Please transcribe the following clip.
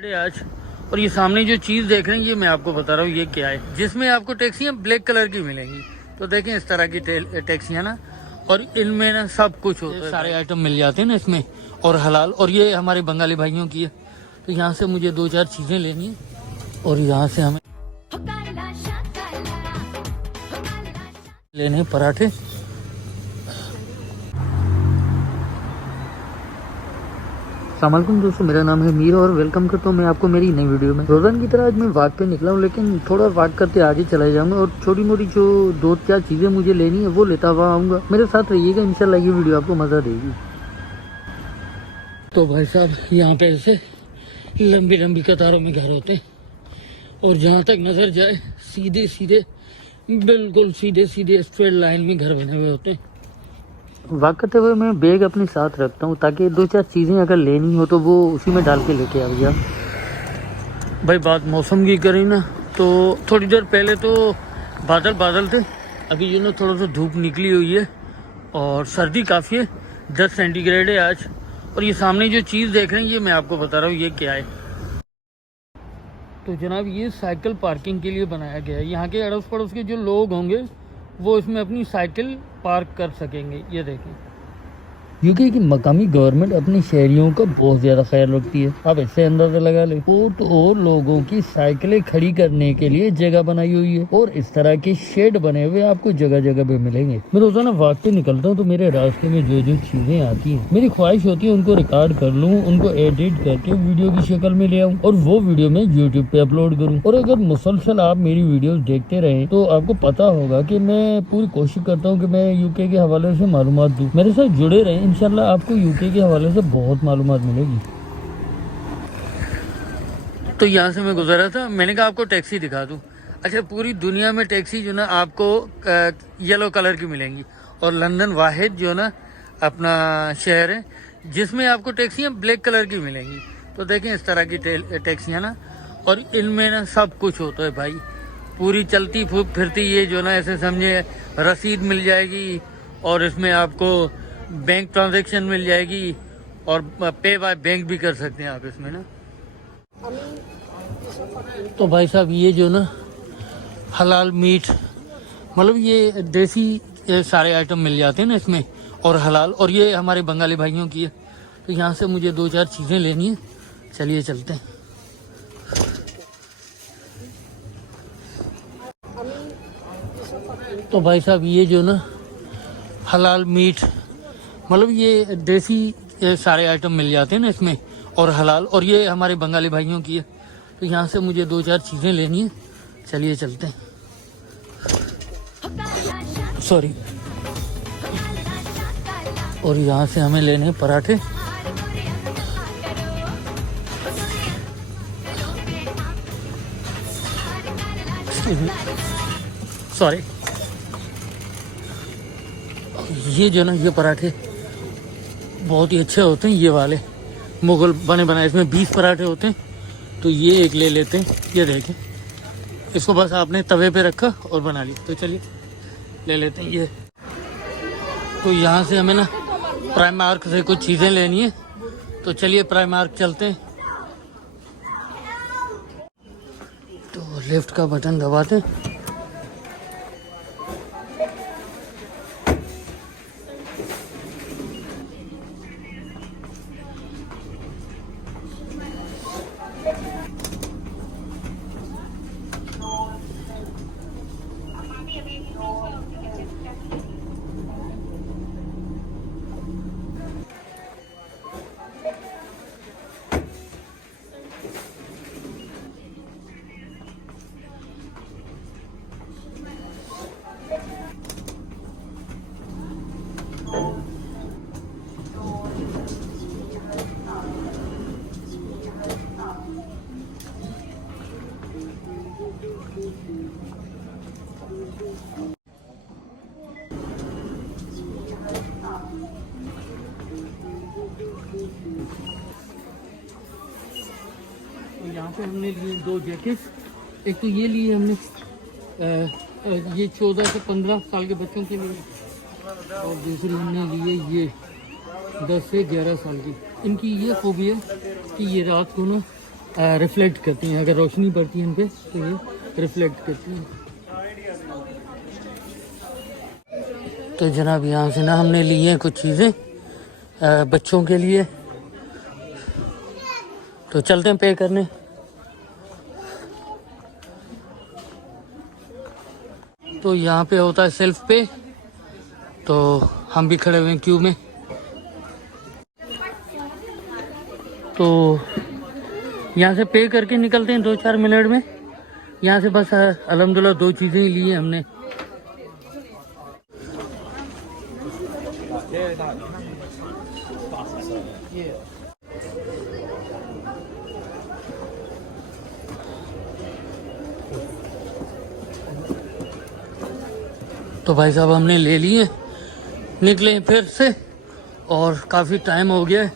Centigrade आज। और ये सामने जो चीज़ देख रहे हैं ये मैं आपको बता रहा हूँ ये क्या है, जिसमें आपको टैक्सियाँ ब्लैक कलर की मिलेंगी। तो देखें इस तरह की टैक्सियाँ ना, और इनमें ना सब कुछ होता है, सारे आइटम मिल जाते हैं ना इसमें, और हलाल। और ये हमारे बंगाली भाइयों की है। तो यहाँ से मुझे 2-4 चीज़ें लेनी है और यहाँ से हमें लेने हैं पराठे। अस्सलामुअलैकुम दोस्तों, मेरा नाम है मीर और वेलकम करता हूँ मैं आपको मेरी नई वीडियो में। रोजाना की तरह आज मैं वॉक पे निकला हूँ, लेकिन थोड़ा वॉक करते आगे चला जाऊंगा और छोटी मोटी जो 2-4 चीजें मुझे लेनी है वो लेता हुआ आऊंगा। मेरे साथ रहिएगा, इंशाल्लाह ये वीडियो आपको मजा देगी। तो भाई साहब, यहाँ पे ऐसे लंबी लंबी कतारों में घर होते हैं और जहाँ तक नजर जाए सीधे सीधे, बिल्कुल सीधे सीधे स्ट्रेट लाइन में घर बने हुए होते हैं। वॉक करते हुए मैं बैग अपने साथ रखता हूँ ताकि 2-4 चीज़ें अगर लेनी हो तो वो उसी में डाल के लेके आ गया। भाई बात मौसम की करें ना, तो थोड़ी देर पहले तो बादल बादल थे, अभी जो ना थोड़ा सा धूप निकली हुई है और सर्दी काफ़ी है। 10 सेंटीग्रेड है आज। और ये सामने जो चीज़ देख रहे हैं ये मैं आपको बता रहा हूँ ये क्या है। तो जनाब ये साइकिल पार्किंग के लिए बनाया गया है। यहाँ के अड़ोस पड़ोस के जो लोग होंगे वो इसमें अपनी साइकिल पार्क कर सकेंगे। ये देखें, यूके की मकामी गवर्नमेंट अपने शहरियों का बहुत ज्यादा ख्याल रखती है। आप इससे अंदाजा लगा ले, तो और लोगों की साइकिलें खड़ी करने के लिए जगह बनाई हुई है और इस तरह के शेड बने हुए आपको जगह जगह पे मिलेंगे। मैं रोजाना वॉक पे निकलता हूँ तो मेरे रास्ते में जो जो चीजें आती हैं मेरी ख्वाहिश होती है उनको रिकॉर्ड कर लूँ, उनको एडिट करके वीडियो की शक्ल में ले आऊँ और वो वीडियो में यूट्यूब पे अपलोड करूँ। और अगर मुसलसल आप मेरी वीडियो देखते रहे तो आपको पता होगा कि मैं पूरी कोशिश करता हूँ कि मैं यूके के हवाले से मालूमात दूँ। मेरे साथ जुड़े रहे, इंशाल्लाह आपको यूके के हवाले से बहुत मालूमात मिलेगी। तो यहाँ से मैं गुजरा था, मैंने कहा आपको टैक्सी दिखा दूँ। अच्छा, पूरी दुनिया में टैक्सी जो ना आपको येलो कलर की मिलेंगी और लंदन वाहिद जो ना अपना शहर है जिसमें आपको टैक्सियाँ ब्लैक कलर की मिलेंगी। तो देखें इस तरह की टैक्सियाँ ना, और इनमें ना सब कुछ होता है भाई। पूरी चलती फिरती ये जो ना ऐसे समझे रसीद मिल जाएगी और इसमें आपको बैंक ट्रांजैक्शन मिल जाएगी और पे बाय बैंक भी कर सकते हैं आप इसमें ना। तो भाई साहब ये जो ना हलाल मीट, मतलब ये देसी सारे आइटम मिल जाते हैं ना इसमें, और हलाल। और ये हमारे बंगाली भाइयों की है। तो यहाँ से मुझे 2-4 चीज़ें लेनी है, चलिए चलते हैं। तो भाई साहब ये जो ना हलाल मीट, मतलब ये देसी सारे आइटम मिल जाते हैं ना इसमें, और हलाल। और ये हमारे बंगाली भाइयों की है। तो यहाँ से मुझे 2-4 चीज़ें लेनी है, चलिए चलते हैं। सॉरी। और यहाँ से हमें लेने हैं पराठे। सॉरी। ये जो ना ये पराठे बहुत ही अच्छे होते हैं, ये वाले मुगल बने बनाए, इसमें 20 पराठे होते हैं। तो ये एक ले लेते हैं, ये देखें, इसको बस आपने तवे पे रखा और बना लिया। तो चलिए ले लेते हैं ये। तो यहाँ से हमें ना प्राइमार्क से कुछ चीज़ें लेनी है, तो चलिए प्राइमार्क चलते हैं। तो लेफ्ट का बटन दबाते हैं। तो यहाँ पे हमने लिए 2 जैकेट। एक तो ये लिए हमने ये 14 से 15 साल के बच्चों के लिए, और दूसरी हमने लिए ये 10 से 11 साल की। इनकी ये खूबी है कि ये रात को ना रिफ्लेक्ट करती हैं, अगर रोशनी पड़ती है इन पे तो ये रिफ्लेक्ट करती हैं। तो जनाब यहाँ से ना हमने ली हैं कुछ चीज़ें बच्चों के लिए, तो चलते हैं पे करने। तो यहाँ पे होता है सेल्फ पे, तो हम भी खड़े हुए हैं क्यू में। तो यहाँ से पे करके निकलते हैं 2-4 मिनट में। यहाँ से बस अल्हम्दुलिल्लाह 2 चीज़ें ही ली हैं हमने। तो भाई साहब हमने ले लिए, निकले फिर से और काफ़ी टाइम हो गया है,